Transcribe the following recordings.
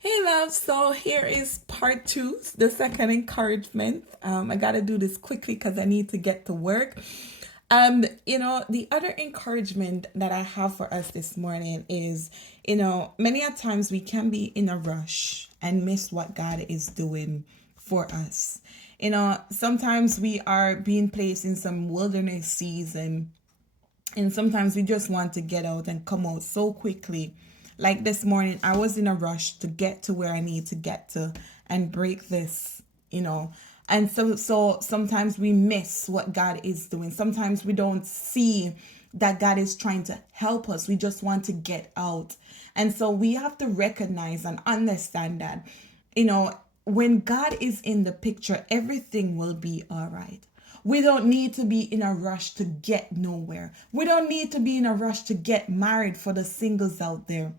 Hey love, so here is part two, the second encouragement. I gotta do this quickly because I need to get to work. The other encouragement that I have for us this morning is, many a times we can be in a rush and miss what God is doing for us. Sometimes we are being placed in some wilderness season and sometimes we just want to get out and come out so quickly. Like this morning, I was in a rush to get to where I need to get to and break this, you know. And so sometimes we miss what God is doing. Sometimes we don't see that God is trying to help us. We just want to get out. And so we have to recognize and understand that, when God is in the picture, everything will be all right. We don't need to be in a rush to get nowhere. We don't need to be in a rush to get married for the singles out there.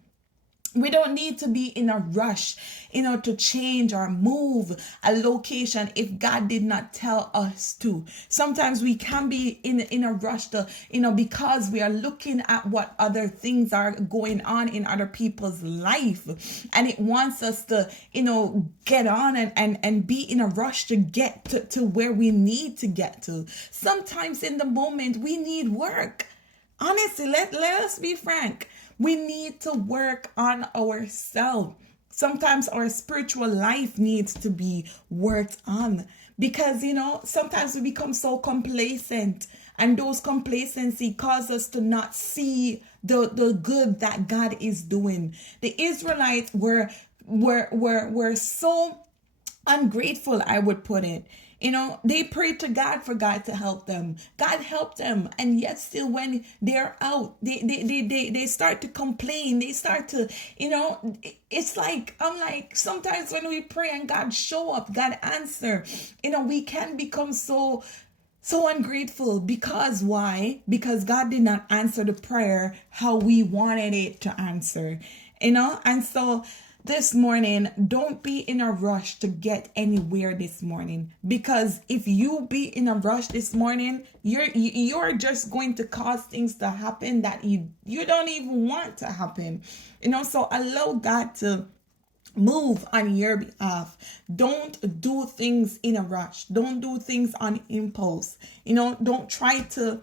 We don't need to be in a rush, to change or move a location if God did not tell us to. Sometimes we can be in a rush to, because we are looking at what other things are going on in other people's life. And it wants us to, get on and be in a rush to get to where we need to get to. Sometimes in the moment, we need work. Honestly, let us be frank. We need to work on ourselves. Sometimes our spiritual life needs to be worked on because, sometimes we become so complacent and those complacency cause us to not see the good that God is doing. The Israelites were so ungrateful, I would put it. They prayed to God for God to help them. God helped them. And yet still when they're out, they start to complain. They start to, it's like, I'm like, sometimes when we pray and God show up, God answer, we can become so ungrateful. Because why? Because God did not answer the prayer how we wanted it to answer. And so this morning, don't be in a rush to get anywhere this morning, because if you be in a rush this morning, you're just going to cause things to happen that you don't even want to happen. So allow God to move on your behalf. Don't do things in a rush. Don't do things on impulse. Don't try to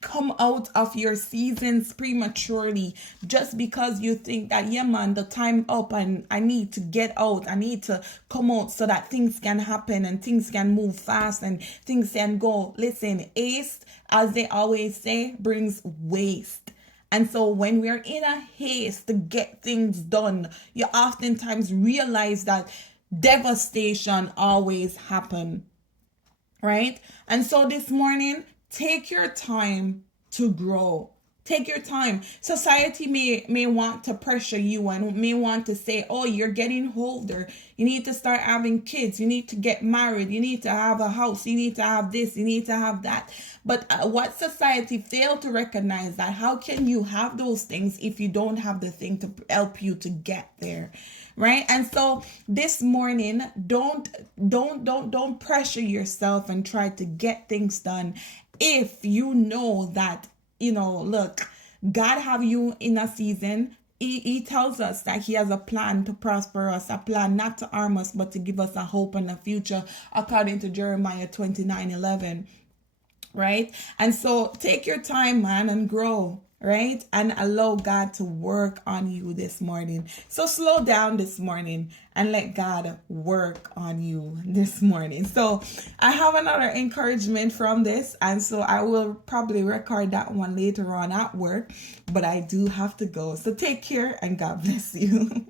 come out of your seasons prematurely just because you think that, yeah man, the time up and I need to get out, I need to come out so that things can happen and things can move fast and things can go. Listen, haste, as they always say, brings waste. And so when we're in a haste to get things done, you oftentimes realize that devastation always happen, right? And so this morning, take your time to grow. Take your time. Society may want to pressure you and may want to say, oh, you're getting older. You need to start having kids. You need to get married. You need to have a house. You need to have this. You need to have that. But what society failed to recognize that how can you have those things if you don't have the thing to help you to get there? Right? And so this morning, don't pressure yourself and try to get things done if you know that, look, God have you in a season. He tells us that he has a plan to prosper us, a plan not to harm us, but to give us a hope and a future, according to Jeremiah 29:11. Right? And so take your time, man, and grow, right? And allow God to work on you this morning. So slow down this morning and let God work on you this morning. So I have another encouragement from this, and so I will probably record that one later on at work, but I do have to go. So take care and God bless you.